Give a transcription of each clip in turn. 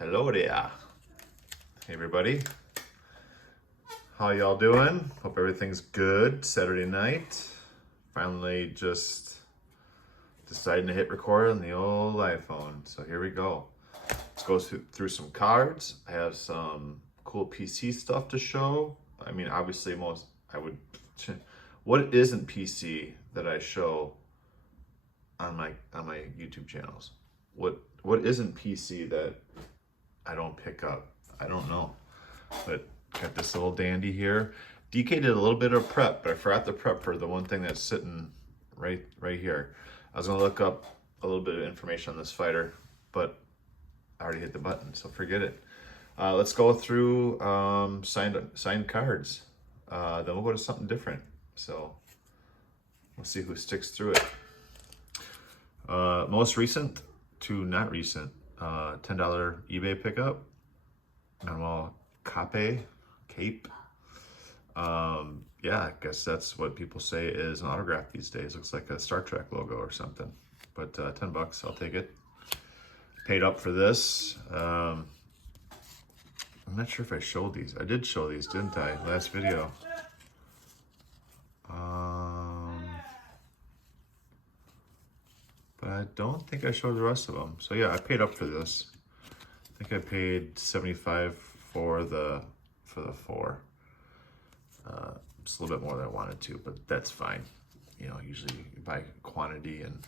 Hello there. Hey everybody. How y'all doing? Hope everything's good. Saturday night. Finally just deciding to hit record on the old iPhone. So here we go. Let's go through some cards. I have some cool PC stuff to show. I mean, obviously what isn't PC that I show on my YouTube channels? What isn't PC that I don't pick up? I don't know. But got this little dandy here. DK did a little bit of prep, but I forgot to prep for the one thing that's sitting right here. I was gonna look up a little bit of information on this fighter, but I already hit the button, so forget it. Let's go through signed cards. Then we'll go to something different. So we'll see who sticks through it. Most recent to not recent, $10 eBay pickup. Manuel Cape. Yeah, I guess that's what people say is an autograph these days. Looks like a Star Trek logo or something. But $10, I'll take it. Paid up for this. I'm not sure if I showed these. I did show these, didn't I? Last video. But I don't think I showed the rest of them. So yeah, I paid up for this. I think I paid $75 for the 4. It's a little bit more than I wanted to, but that's fine. You know, usually you buy quantity and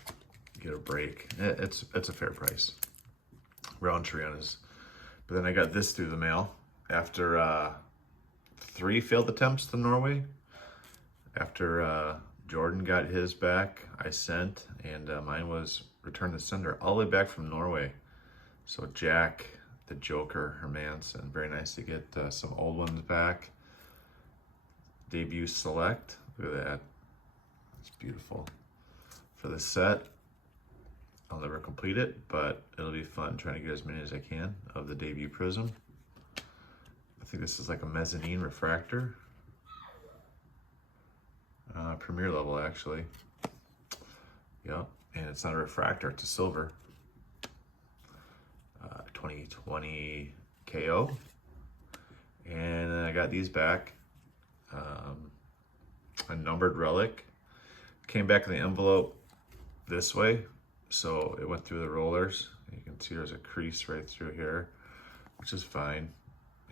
get a break. It's a fair price. Round tree on his. But then I got this through the mail after 3 failed attempts to Norway. After Jordan got his back, I sent, and mine was returned to sender all the way back from Norway. So Jack, the Joker, Hermansen, very nice to get some old ones back. Debut select, look at that, it's beautiful. For the set, I'll never complete it, but it'll be fun trying to get as many as I can of the debut prism. I think this is like a mezzanine refractor. Premier level actually. Yep, and it's not a refractor, it's a silver. 2020 KO. And then I got these back. A numbered relic. Came back in the envelope this way, so it went through the rollers. You can see there's a crease right through here, which is fine.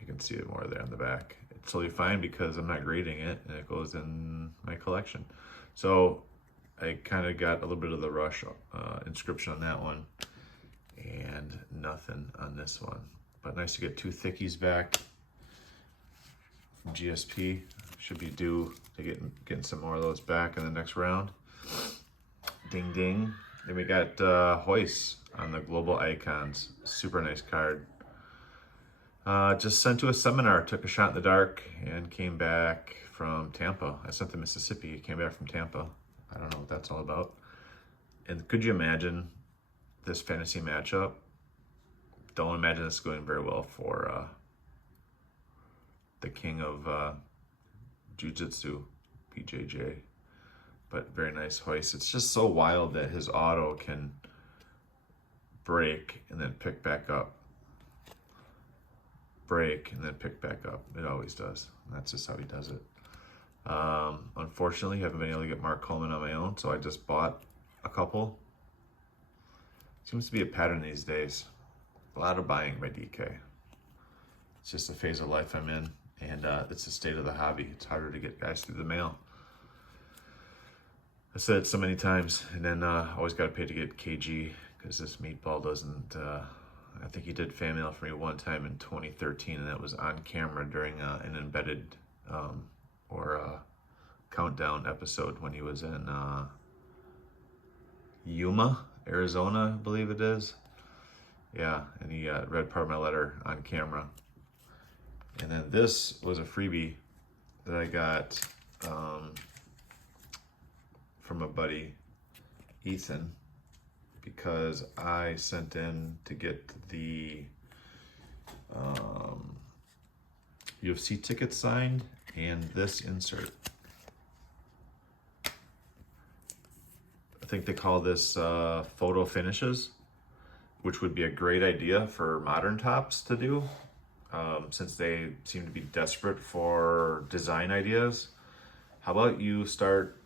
You can see it more there on the back. It's totally fine because I'm not grading it, and it goes in my collection. So I kind of got a little bit of the Rush inscription on that one, and nothing on this one. But nice to get 2 thickies back from GSP. Should be due to getting some more of those back in the next round. Ding ding. Then we got Hoist on the Global Icons. Super nice card. Just sent to a seminar, took a shot in the dark, and came back from Tampa. I sent to Mississippi, came back from Tampa. I don't know what that's all about. And could you imagine this fantasy matchup? Don't imagine this going very well for the king of jiu-jitsu, BJJ. But very nice Hoist. It's just so wild that his auto can break and then pick back up. Break and then pick back up. It always does. That's just how he does it. Unfortunately, I haven't been able to get Mark Coleman on my own, so I just bought a couple. Seems to be a pattern these days. A lot of buying by DK. It's just a phase of life I'm in, and it's the state of the hobby. It's harder to get guys through the mail. I said it so many times, and then always got to pay to get KG because this meatball doesn't. I think he did fan mail for me one time in 2013, and that was on camera during an embedded countdown episode when he was in Yuma, Arizona, I believe it is. Yeah, and he read part of my letter on camera. And then this was a freebie that I got from a buddy, Ethan, because I sent in to get the UFC ticket signed and this insert. I think they call this photo finishes. which would be a great idea for Modern Tops to do, since they seem to be desperate for design ideas. How about you start,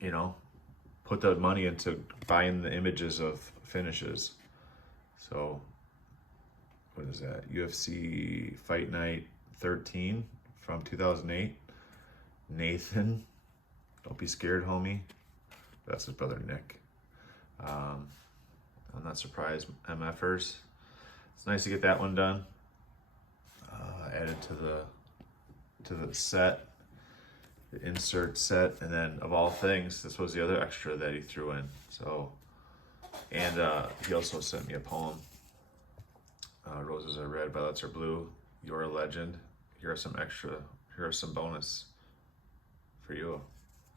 you know, put the money into buying the images of finishes. So, what is that? UFC Fight Night 13 from 2008. Nathan, don't be scared, homie. That's his brother Nick. I'm not surprised, MFers. It's nice to get that one done. Added to the set, the insert set, and then of all things, this was the other extra that he threw in. So, and he also sent me a poem. Roses are red, violets are blue. You're a legend. Here are some extra. Here are some bonus for you.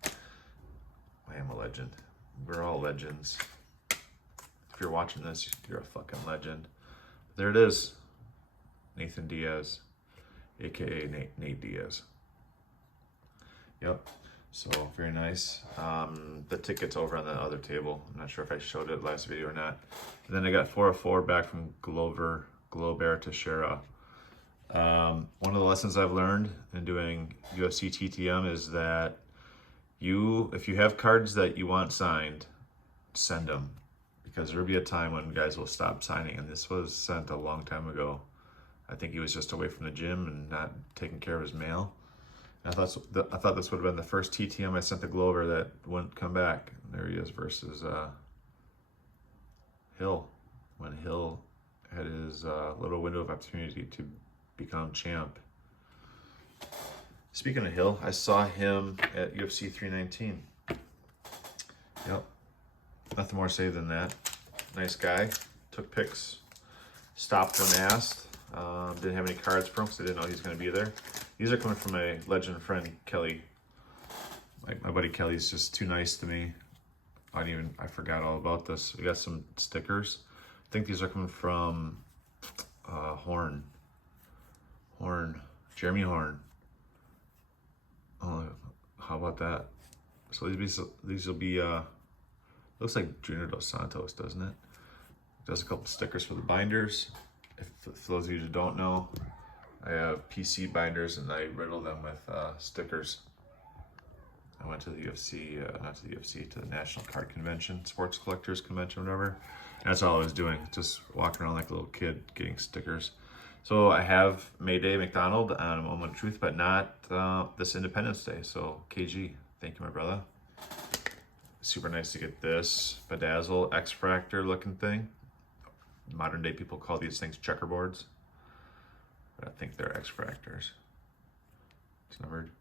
I am a legend. We're all legends. If you're watching this, you're a fucking legend. There it is. Nathan Diaz, aka Nate Diaz. Yep. So very nice. The ticket's over on the other table. I'm not sure if I showed it last video or not. And then I got 404 back from Glover Teixeira. One of the lessons I've learned in doing UFC TTM is that if you have cards that you want signed, send them, because there'll be a time when guys will stop signing, and this was sent a long time ago. I think he was just away from the gym and not taking care of his mail. And I thought this would have been the first TTM I sent to Glover that wouldn't come back. And there he is versus Hill, when Hill had his little window of opportunity to become champ. Speaking of Hill, I saw him at UFC 319. Yep. Nothing more to say than that. Nice guy. Took pics. Stopped when asked. Didn't have any cards for him because I didn't know he was going to be there. These are coming from a legend friend, Kelly. My buddy Kelly's just too nice to me. I forgot all about this. We got some stickers. I think these are coming from Jeremy Horn. Oh, how about that? So these will be looks like Junior Dos Santos, doesn't it? Does a couple stickers for the binders. For those of you who don't know, I have PC binders and I riddle them with stickers. I went to the UFC, to the National Card Convention, Sports Collectors Convention, whatever. And that's all I was doing, just walking around like a little kid getting stickers. So I have Mayday McDonald on A Moment of Truth, but not this Independence Day. So KG, thank you, my brother. Super nice to get this Bedazzle X-Fractor looking thing. Modern day people call these things checkerboards, but I think they're X-Fractors. It's numbered,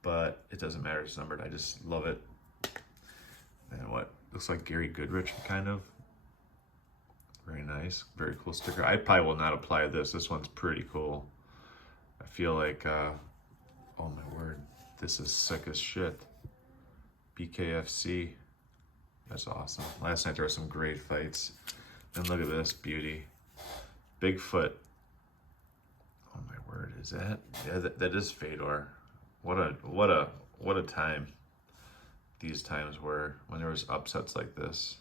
but it doesn't matter, it's numbered. I just love it. And what looks like Gary Goodrich, kind of. Very nice, very cool sticker. I probably will not apply this. This one's pretty cool. I feel like, oh my word, this is sick as shit. BKFC, that's awesome. Last night there were some great fights. And look at this beauty. Bigfoot. Oh my word, is that? Yeah, that is Fedor. What a time these times were, when there was upsets like this.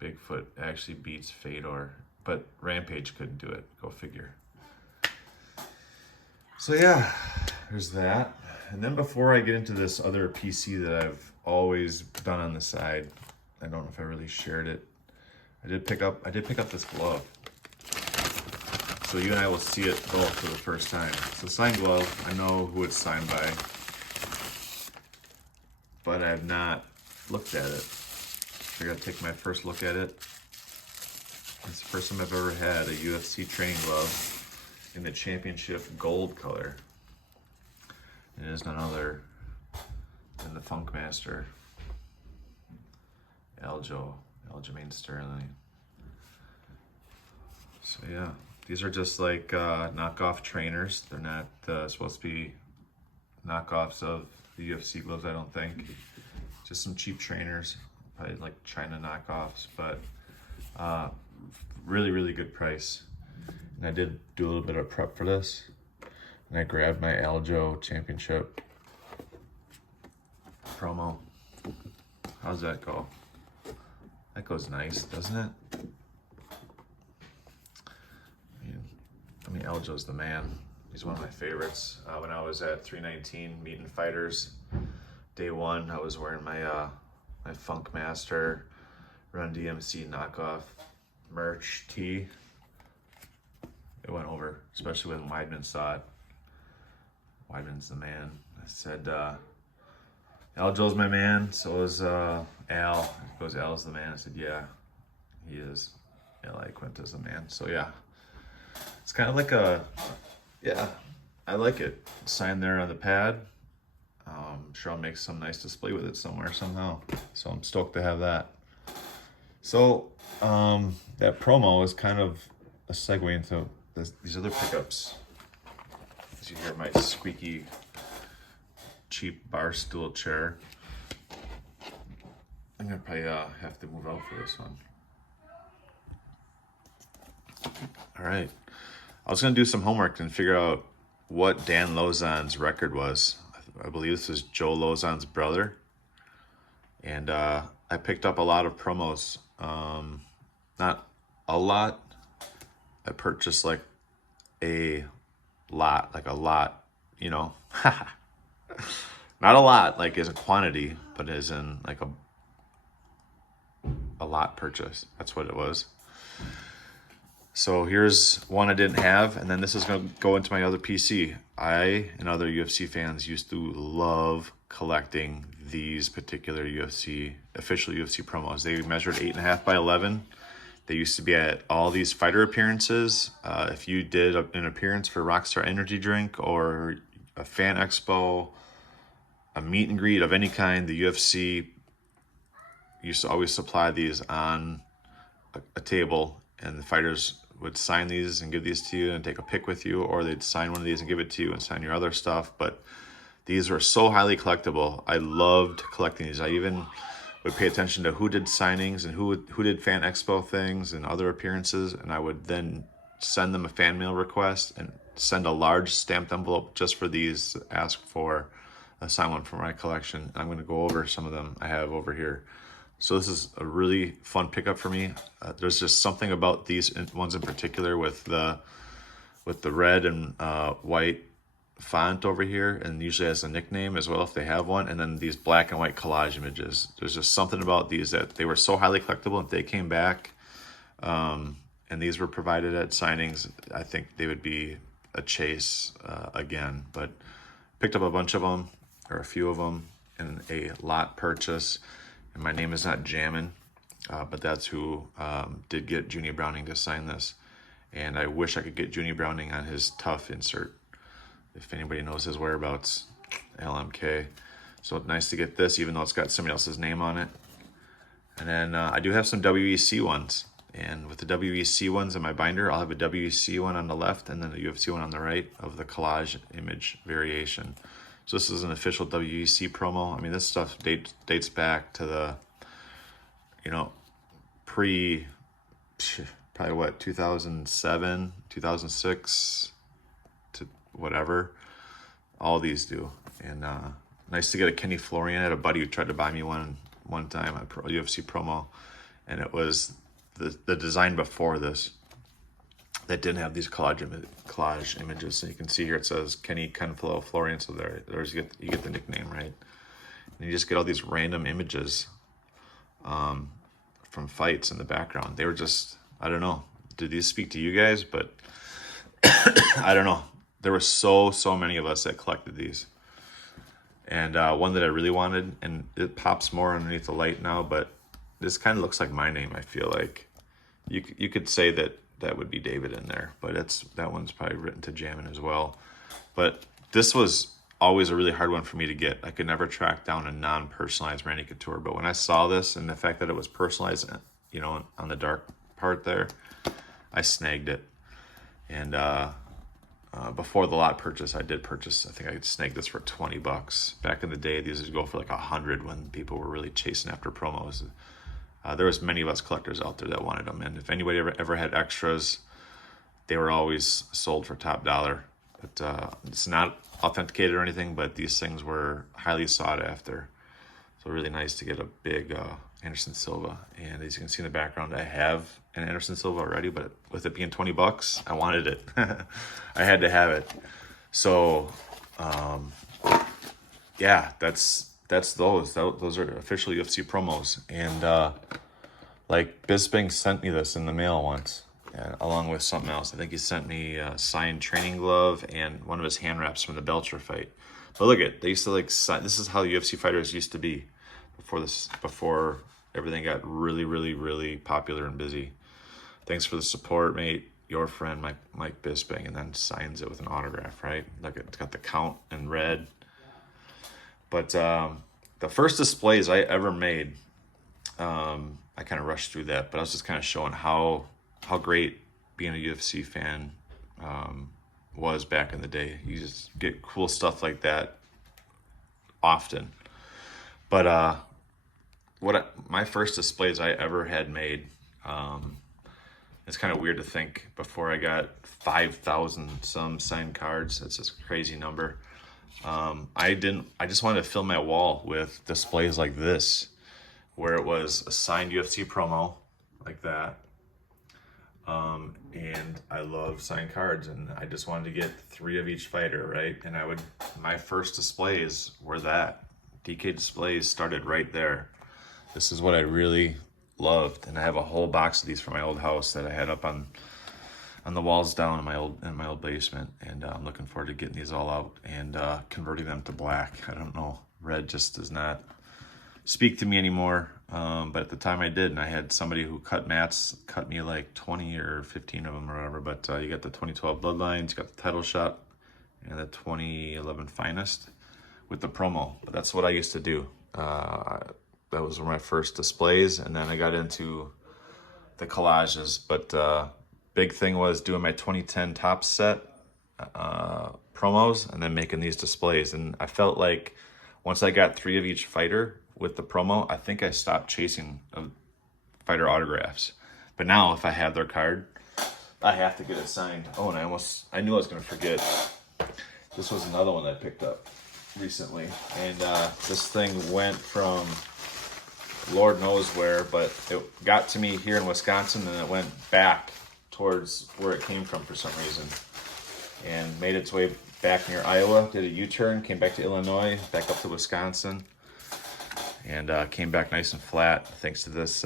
Bigfoot actually beats Fedor, but Rampage couldn't do it. Go figure. So yeah, there's that. And then before I get into this other PC that I've always done on the side, I don't know if I really shared it. I did pick up this glove. So you and I will see it both for the first time. It's a signed glove. I know who it's signed by, but I have not looked at it. I gotta take my first look at it. It's the first time I've ever had a UFC training glove in the championship gold color. It is none other than the Funkmaster Aljamain Sterling. So yeah, these are just like knockoff trainers. They're not supposed to be knockoffs of the UFC gloves, I don't think. Just some cheap trainers, probably like China knockoffs, but really, really good price. And I did do a little bit of prep for this. And I grabbed my Aljo Championship promo. How's that go? That goes nice, doesn't it? I mean, Aljo's the man. He's one of my favorites. When I was at 319 meeting fighters, day one, I was wearing my my Funk Master Run DMC knockoff merch tee. It went over, especially when Weidman saw it. Weidman's the man. I said, Aljo's my man, so is Al. He goes, Al's the man. I said, yeah, he is. Al Quinta's the man. So yeah, it's kind of like a, yeah, I like it. Sign there on the pad. I'm sure I'll make some nice display with it somewhere somehow. So I'm stoked to have that. So that promo is kind of a segue into these other pickups. As you hear my squeaky, cheap bar stool chair. I'm gonna probably have to move out for this one. All right, I was gonna do some homework and figure out what Dan Lauzon's record was. I believe this is Joe Lauzon's brother. And I picked up a lot of promos. Not a lot. I purchased like a lot, you know. Not a lot, like as a quantity, but as in like a lot purchase. That's what it was. So here's one I didn't have, and then this is going to go into my other PC. I and other UFC fans used to love collecting these particular official UFC promos. They measured 8.5 by 11. They used to be at all these fighter appearances. If you did an appearance for Rockstar Energy Drink or a fan expo, a meet and greet of any kind, the UFC used to always supply these on a table, and the fighters would sign these and give these to you and take a pic with you, or they'd sign one of these and give it to you and sign your other stuff. But these were so highly collectible. I loved collecting these. I even would pay attention to who did signings and who did fan expo things and other appearances, and I would then send them a fan mail request and send a large stamped envelope just for these, ask for a signed one for my collection. I'm going to go over some of them I have over here. So this is a really fun pickup for me. There's just something about these ones in particular with the red and white font over here, and usually has a nickname as well if they have one, and then these black and white collage images. There's just something about these that they were so highly collectible. If they came back and these were provided at signings, I think they would be a chase again. But picked up a bunch of them, or a few of them, in a lot purchase. And my name is not Jammin', but that's who did get Junie Browning to sign this. And I wish I could get Junie Browning on his Tough insert. If anybody knows his whereabouts, LMK. So nice to get this, even though it's got somebody else's name on it. And then I do have some WEC ones. And with the WEC ones in my binder, I'll have a WEC one on the left and then a UFC one on the right of the collage image variation. So this is an official WEC promo. I mean, this stuff dates back to the, you know, probably what, 2007, 2006 to whatever. All these do. And nice to get a Kenny Florian. I had a buddy who tried to buy me one time, a UFC promo, and it was the design before this that didn't have these collage images. So you can see here it says Kenny Kenflo Florian. So there's you get the nickname, right? And you just get all these random images from fights in the background. They were just, I don't know. Did these speak to you guys? But I don't know. There were so many of us that collected these. And one that I really wanted, and it pops more underneath the light now, but this kind of looks like my name, I feel like. You could say that would be David in there, but that one's probably written to Jammin' as well. But this was always a really hard one for me to get. I could never track down a non-personalized Randy Couture, but when I saw this and the fact that it was personalized, you know, on the dark part there, I snagged it. And before the lot purchase, I did purchase, I think I snagged this for $20. Back in the day, these would go for like $100 when people were really chasing after promos. There was many of us collectors out there that wanted them, and if anybody ever had extras, they were always sold for top dollar. But it's not authenticated or anything, but these things were highly sought after. So really nice to get a big Anderson Silva. And as you can see in the background, I have an Anderson Silva already, but with it being $20, I wanted it. I had to have it. So, yeah, that's those. Those are official UFC promos. And like Bisping sent me this in the mail once, along with something else. I think he sent me a signed training glove and one of his hand wraps from the Belcher fight. But look at, they used to like sign, this is how UFC fighters used to be before everything got really, really, really popular and busy. Thanks for the support, mate. Your friend, Mike Bisping, and then signs it with an autograph, right? Look, it's got the count in red. But the first displays I ever made, I kind of rushed through that, but I was just kind of showing how great being a UFC fan was back in the day. You just get cool stuff like that often. But my first displays I ever had made, it's kind of weird to think before I got 5,000 some signed cards. It's just a crazy number. I just wanted to fill my wall with displays like this, where it was a signed UFC promo like that. And I love signed cards, and I just wanted to get 3 of each fighter, right? And my first displays were that. DK displays started right there. This is what I really loved, and I have a whole box of these from my old house that I had up on the walls down in my old basement, and I'm looking forward to getting these all out and converting them to black. I don't know, red just does not speak to me anymore, but at the time I did, and I had somebody who cut me like 20 or 15 of them or whatever. But you got the 2012 Bloodlines, you got the title shot, and the 2011 Finest with the promo. But that's what I used to do. That was my first displays, and then I got into the collages. But big thing was doing my 2010 Top set promos, and then making these displays. And I felt like once I got 3 of each fighter with the promo, I think I stopped chasing fighter autographs. But now if I have their card, I have to get it signed. Oh, and I knew I was going to forget. This was another one that I picked up recently. And this thing went from Lord knows where, but it got to me here in Wisconsin, and it went back towards where it came from for some reason, and made its way back near Iowa, did a U-turn, came back to Illinois, back up to Wisconsin, and came back nice and flat thanks to this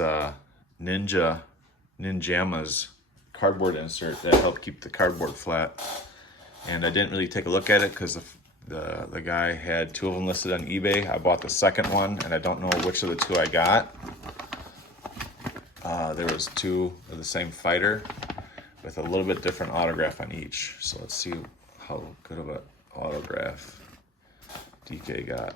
Ninjamas cardboard insert that helped keep the cardboard flat. And I didn't really take a look at it because the guy had 2 of them listed on eBay. I bought the second one, and I don't know which of the 2 I got. There was 2 of the same fighter with a little bit different autograph on each. So let's see how good of an autograph DK got.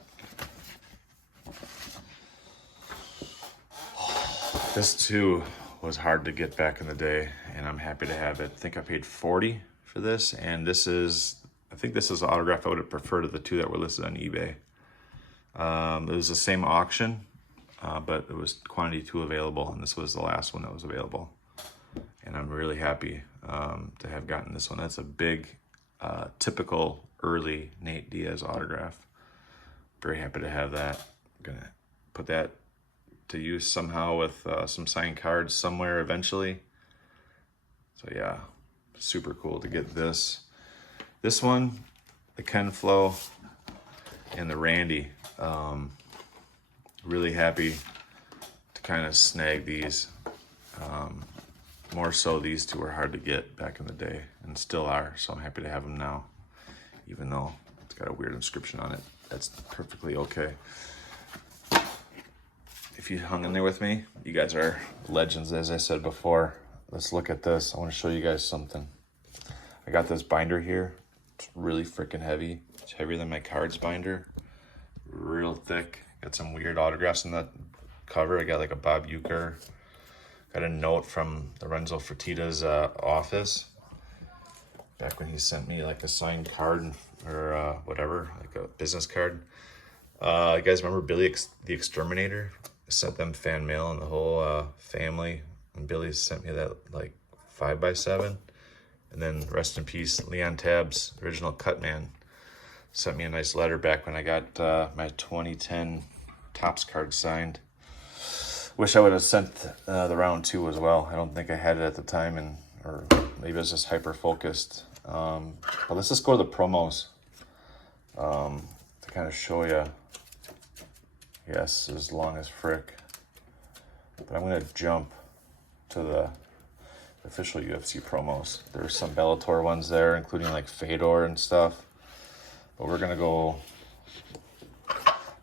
This too was hard to get back in the day, and I'm happy to have it. I think I paid $40 for this, and I think this is an autograph I would have preferred to the 2 that were listed on eBay. It was the same auction, but it was quantity 2 available, and this was the last one that was available. And I'm really happy to have gotten this one. That's a big, typical early Nate Diaz autograph. Very happy to have that. I'm gonna put that to use somehow with some signed cards somewhere eventually. So yeah, super cool to get this. This one, the Ken Flo and the Randy. Really happy to kind of snag these. More so, these 2 were hard to get back in the day, and still are, so I'm happy to have them now, even though it's got a weird inscription on it. That's perfectly okay. If you hung in there with me, you guys are legends, as I said before. Let's look at this. I want to show you guys something. I got this binder here. It's really freaking heavy. It's heavier than my cards binder. Real thick. Got some weird autographs in that cover. I got like a Bob Uecker. Got a note from Lorenzo Fertitta's office back when he sent me like a signed card or whatever, like a business card. You guys remember Billy the Exterminator? I sent them fan mail and the whole family. And Billy sent me that like 5x7. And then rest in peace, Leon Tabbs, original cut man, sent me a nice letter back when I got my 2010 Topps card signed. Wish I would have sent the round 2 as well. I don't think I had it at the time, or maybe it was just hyper focused. But let's just go to the promos to kind of show you. Yes, as long as frick. But I'm going to jump to the official UFC promos. There's some Bellator ones there, including like Fedor and stuff. But we're going to go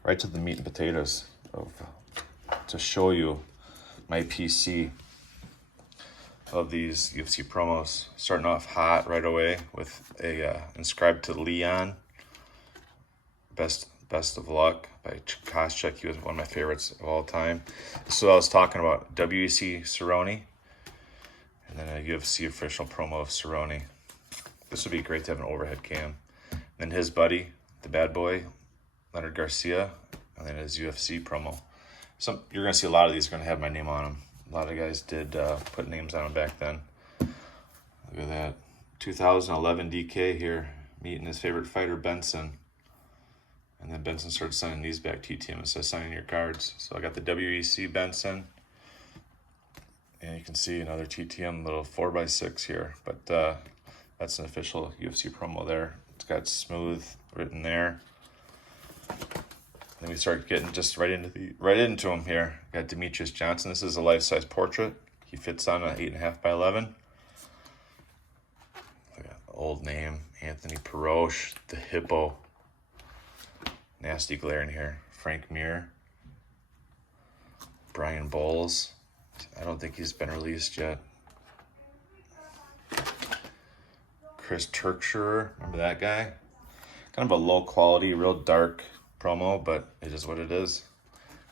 right to the meat and potatoes to show you my PC of these UFC promos. Starting off hot right away with a Inscribed to Leon. Best of Luck by Koscheck. He was one of my favorites of all time. So I was talking about WEC Cerrone, and then a UFC official promo of Cerrone. This would be great to have an overhead cam. And then his buddy, the bad boy, Leonard Garcia, and then his UFC promo. You're going to see a lot of these are going to have my name on them. A lot of guys did put names on them back then. Look at that. 2011 DK here, meeting his favorite fighter, Benson. And then Benson started sending these back to TTM and says, signing your cards. So I got the WEC Benson. And you can see another TTM little 4x6 here. But that's an official UFC promo there. It's got smooth written there. Then we start getting just right into him here. Got Demetrius Johnson. This is a life-size portrait. He fits on an 8.5x11. Old name, Anthony Peroche, the Hippo. Nasty glare in here. Frank Mir. Brian Bowles. I don't think he's been released yet. Chris Turkshirer. Remember that guy? Kind of a low quality, real dark promo, but it is what it is.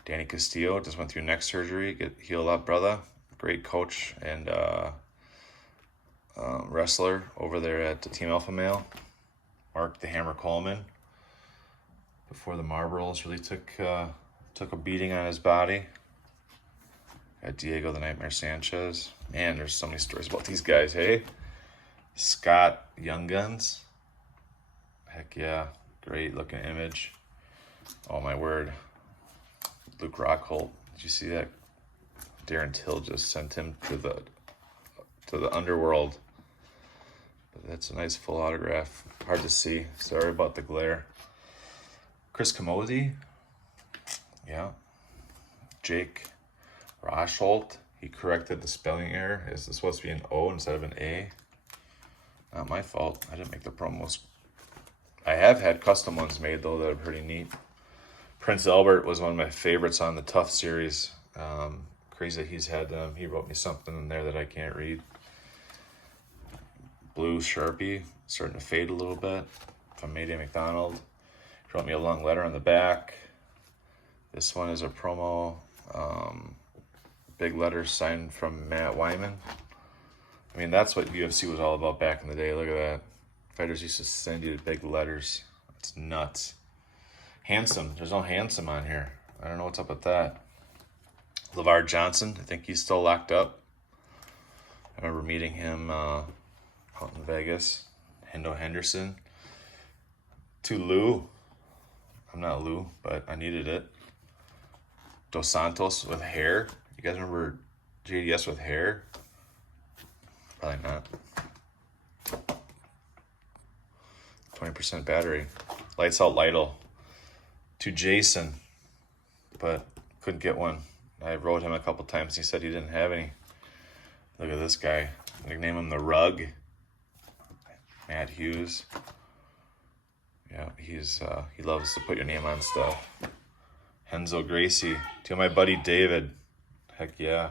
Danny Castillo just went through neck surgery. Get healed up, brother. Great coach and wrestler over there at the Team Alpha Male. Mark the Hammer Coleman. Before the Marlboros really took a beating on his body. Got Diego the Nightmare Sanchez. Man, there's so many stories about these guys, hey? Scott Young Guns. Heck yeah. Great looking image. Oh my word. Luke Rockhold. Did you see that? Darren Till just sent him to the underworld. But that's a nice full autograph. Hard to see. Sorry about the glare. Chris Camozzi. Yeah. Jake Rosholt. He corrected the spelling error. It's supposed to be an O instead of an A. Not my fault. I didn't make the promos. I have had custom ones made, though, that are pretty neat. Prince Albert was one of my favorites on the Tough series. Crazy that he's had them. He wrote me something in there that I can't read. Blue Sharpie, starting to fade a little bit, from Mayday McDonald. He wrote me a long letter on the back. This one is a promo. Big letters signed from Matt Wyman. I mean, that's what UFC was all about back in the day. Look at that. Fighters used to send you big letters. It's nuts. Handsome. There's no Handsome on here. I don't know what's up with that. LeVar Johnson. I think he's still locked up. I remember meeting him out in Vegas. Hendo Henderson. To Lou. I'm not Lou, but I needed it. Dos Santos with hair. You guys remember JDS with hair? Probably not. 20% battery. Lights Out Lytle. To Jason, but couldn't get one. I wrote him a couple times. He said he didn't have any. Look at this guy. Nickname him the Rug. Matt Hughes. Yeah, he loves to put your name on stuff. Henzo Gracie. To my buddy David. Heck yeah.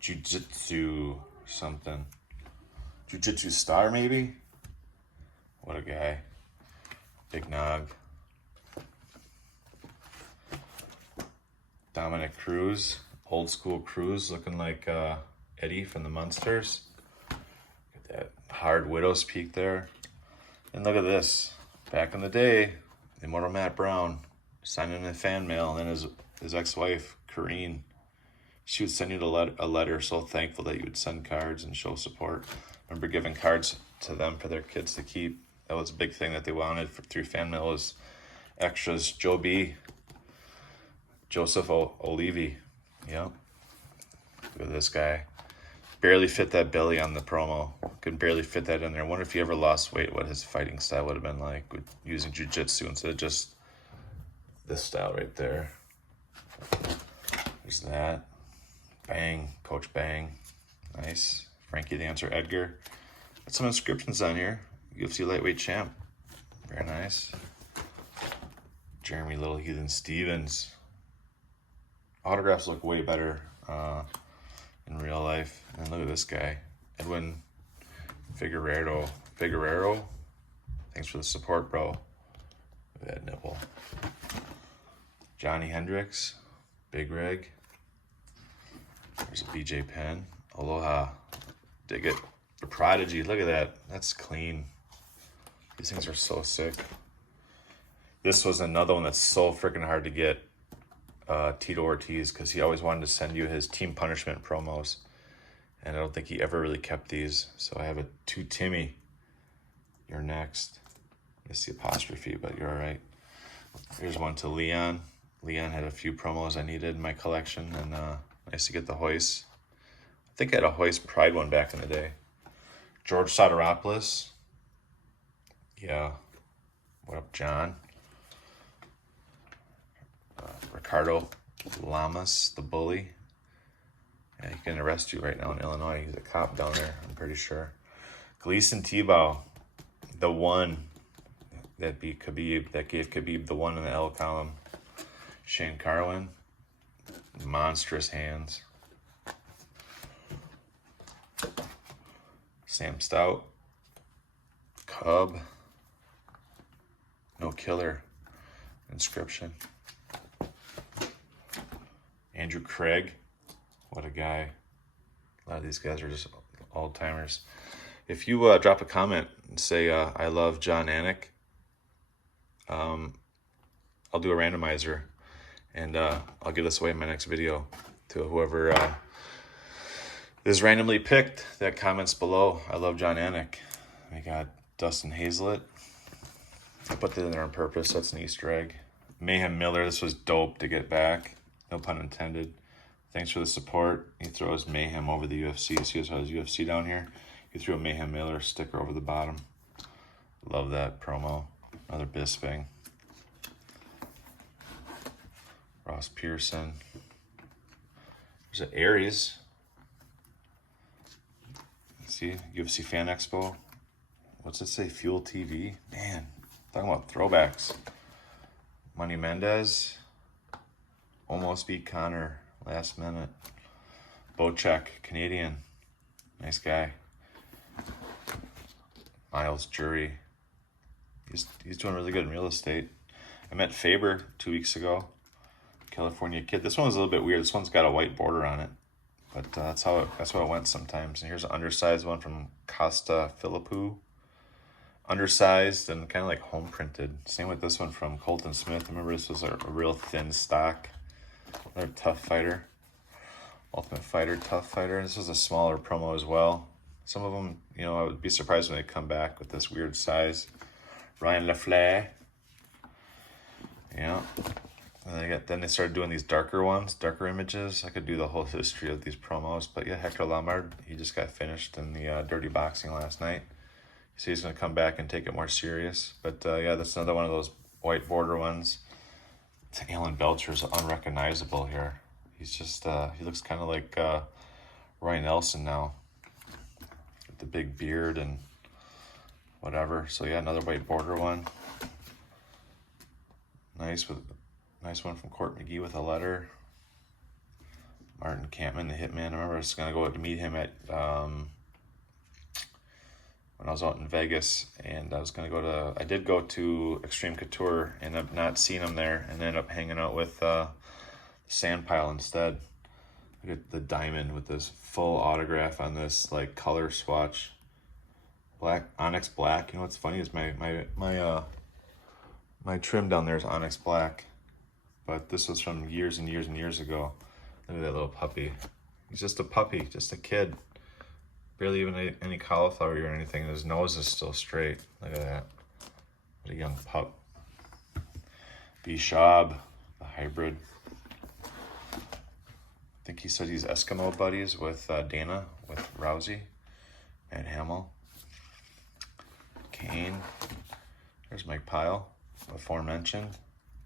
Jiu-Jitsu something. Jiu-Jitsu Star maybe? What a guy. Big Nog. Dominic Cruz. Old school Cruz looking like Eddie from the Munsters. Get that hard widow's peak there. And look at this. Back in the day, Immortal Matt Brown signing in fan mail, and then his ex-wife, Corrine, she would send you a letter so thankful that you would send cards and show support. I remember giving cards to them for their kids to keep. That was a big thing that they wanted through fan mail was extras. Joe B. Joseph Olivi. Yep. Look at this guy. Barely fit that belly on the promo. Could barely fit that in there. I wonder if he ever lost weight, what his fighting style would have been like with using jiu-jitsu instead of just this style right there. There's that. Bang. Coach Bang. Nice. Frankie the Answer Edgar. Got some inscriptions on here. UFC lightweight champ. Very nice. Jeremy Little Heathen Stevens. Autographs look way better in real life. And look at this guy, Edwin Figueroa. Thanks for the support, bro. Look at that nipple. Johnny Hendricks, Big Rig. There's a BJ Penn. Aloha. Dig it. The Prodigy. Look at that. That's clean. These things are so sick. This was another one that's so freaking hard to get. Tito Ortiz, because he always wanted to send you his Team Punishment promos, and I don't think he ever really kept these. So I have a to Timmy. You're next. Miss the apostrophe, but you're all right. Here's one to Leon. Leon had a few promos I needed in my collection, and nice to get the Hoist. I think I had a Hoist Pride one back in the day. George Soteropoulos. Yeah. What up, John? Ricardo Lamas, the bully. Yeah, he can arrest you right now in Illinois. He's a cop down there, I'm pretty sure. Gleason Tebow, the one that beat Khabib, that gave Khabib the one in the L column. Shane Carwin, monstrous hands. Sam Stout, Cub, No Killer, Inscription. Andrew Craig, what a guy. A lot of these guys are just old-timers. If you drop a comment and say, I love Jon Anik, I'll do a randomizer, and I'll give this away in my next video to whoever is randomly picked that comments below. I love Jon Anik. We got Dustin Hazlett. I put that in there on purpose. That's an Easter egg. Mayhem Miller, this was dope to get back. No pun intended. Thanks for the support. He throws Mayhem over the UFC. See how his UFC down here? He threw a Mayhem Miller sticker over the bottom. Love that promo. Another Bisping. Ross Pearson. There's an Aries. See, UFC Fan Expo. What's it say? Fuel TV. Man, talking about throwbacks. Money Mendez. Almost beat Connor last minute. Bocek, Canadian. Nice guy. Miles Jury. He's doing really good in real estate. I met Faber 2 weeks ago. California kid. This one's a little bit weird. This one's got a white border on it. But that's how it went sometimes. And here's an undersized one from Costa Philippou. Undersized and kind of like home printed. Same with this one from Colton Smith. Remember, this was a real thin stock. Another Tough Fighter. Ultimate Fighter, Tough Fighter. This was a smaller promo as well. Some of them, you know, I would be surprised when they come back with this weird size. Ryan LaFleur. Yeah. And then they started doing these darker ones, darker images. I could do the whole history of these promos. But yeah, Hector Lombard, he just got finished in the Dirty Boxing last night. So he's going to come back and take it more serious. But yeah, that's another one of those white border ones. Alan Belcher's unrecognizable here. He's just, he looks kind of like Roy Nelson now. With the big beard and whatever. So yeah, another white border one. Nice one from Court McGee with a letter. Martin Kampman, the Hitman. I remember I was going to go to meet him at, when I was out in Vegas, and I did go to Extreme Couture, and I've not seen him there, and ended up hanging out with Sandpile instead. Look at the diamond with this full autograph on this like color swatch. Black, Onyx Black. You know what's funny is my trim down there is Onyx Black, but this was from years and years and years ago. Look at that little puppy. He's just a puppy, just a kid. Barely even any cauliflower or anything. His nose is still straight. Look at that. What a young pup. B. Schaub, the hybrid. think he said he's Eskimo buddies with Dana, with Rousey, and Hamill. Kane. There's Mike Pyle, aforementioned.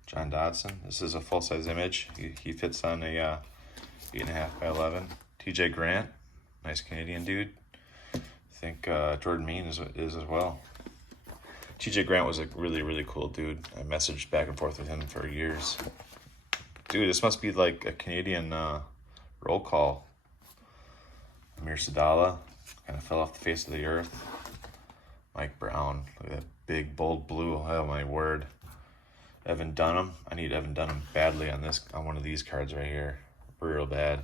John Dodson. This is a full-size image. He fits on a 8.5 by 11. TJ Grant, nice Canadian dude. I think Jordan Mean is as well. TJ Grant was a really cool dude. I messaged back and forth with him for years. Dude, this must be like a Canadian roll call. Amir Sadala kind of fell off the face of the earth. Mike Brown, look at that big bold blue. Oh my word. Evan Dunham. I need Evan Dunham badly on one of these cards right here. Real bad.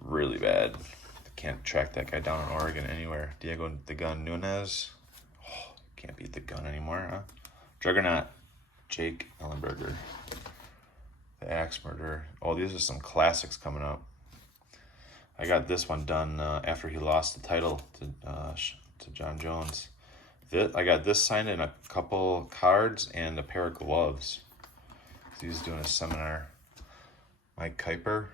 Really bad. I can't track that guy down in Oregon anywhere. Diego the Gun Nunez. Oh, can't beat the gun anymore, huh? Juggernaut. Jake Ellenberger. The Axe Murderer. Oh, these are some classics coming up. I got this one done after he lost the title to John Jones. I got this signed in a couple cards and a pair of gloves. He's doing a seminar. Mike Kuiper,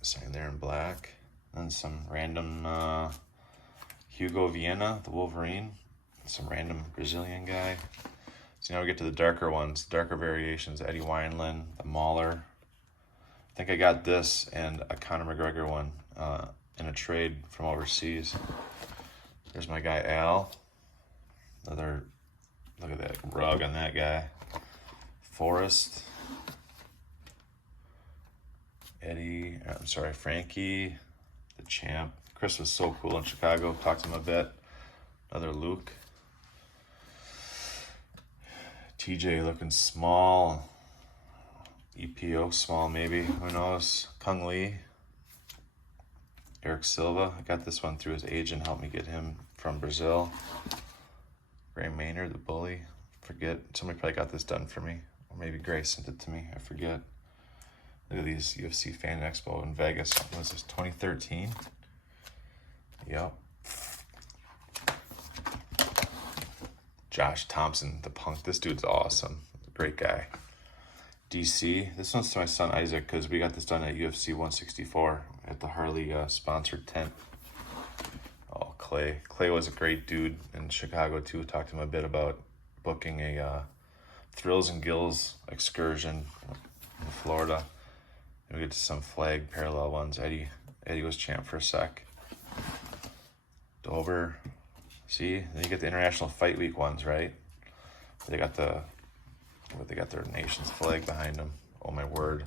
signed there in black. And some random Hugo Vienna, the Wolverine. Some random Brazilian guy. So now we get to the darker ones, darker variations. Eddie Wineland, the Mauler. I think I got this and a Conor McGregor one in a trade from overseas. There's my guy Al. Another, look at that rug on that guy. Forrest. Frankie. The Champ. Chris was so cool in Chicago. Talked to him a bit. Another Luke. TJ looking small. EPO small maybe. Who knows? Kung Lee. Eric Silva. I got this one through his agent. Helped me get him from Brazil. Gray Maynard, the bully. Forget. Somebody probably got this done for me. Or maybe Gray sent it to me. I forget. Look at these UFC Fan Expo in Vegas. What was this, 2013? Yep. Josh Thompson, the Punk. This dude's awesome. Great guy. DC. This one's to my son Isaac because we got this done at UFC 164 at the Harley sponsored tent. Oh, Clay. Clay was a great dude in Chicago too. Talked to him a bit about booking a Thrills and Gills excursion in Florida. And we get to some flag parallel ones. Eddie was champ for a sec. Dover. See, then you get the International Fight Week ones, right? They got their nation's flag behind them. Oh my word.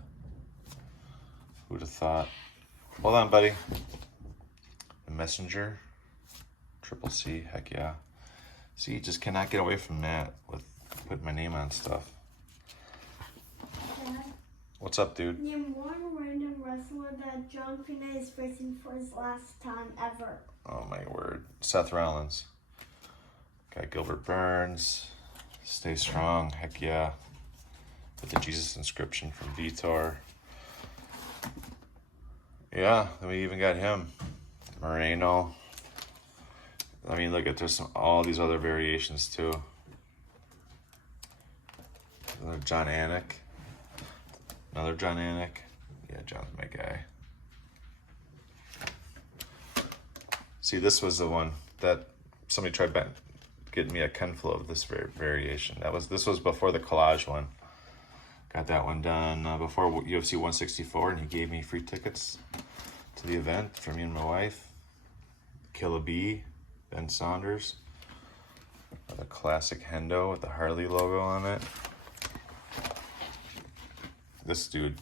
Who'd have thought? Hold on, buddy. The Messenger. Triple C, heck yeah. See, just cannot get away from that with putting my name on stuff. Dad, what's up, dude? name one random wrestler that John Cena is facing for his last time ever. Oh my word. Seth Rollins. Got Gilbert Burns. Stay strong, heck yeah. With the Jesus inscription from Vitor. Yeah, then we even got him. Moreno. I mean, look at there's all these other variations too. Another John Anik. Another John Anik. Yeah, John's my guy. See, this was the one that somebody tried getting me a Kenflo of this variation. This was before the collage one. Got that one done before UFC 164, and he gave me free tickets to the event for me and my wife. Killa B, Ben Saunders. A classic Hendo with the Harley logo on it. This dude,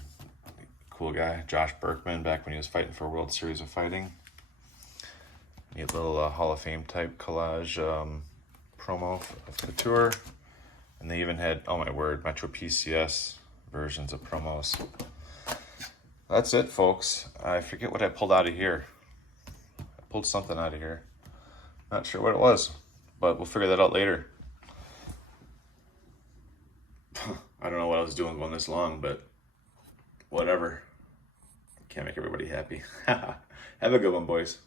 cool guy, Josh Berkman, back when he was fighting for World Series of Fighting. Neat little Hall of Fame type collage promo for the tour. And they even had, oh my word, Metro PCS versions of promos. That's it, folks. I forget what I pulled out of here. I pulled something out of here. Not sure what it was, but we'll figure that out later. I don't know what I was doing going this long, but whatever. Can't make everybody happy. Have a good one, boys.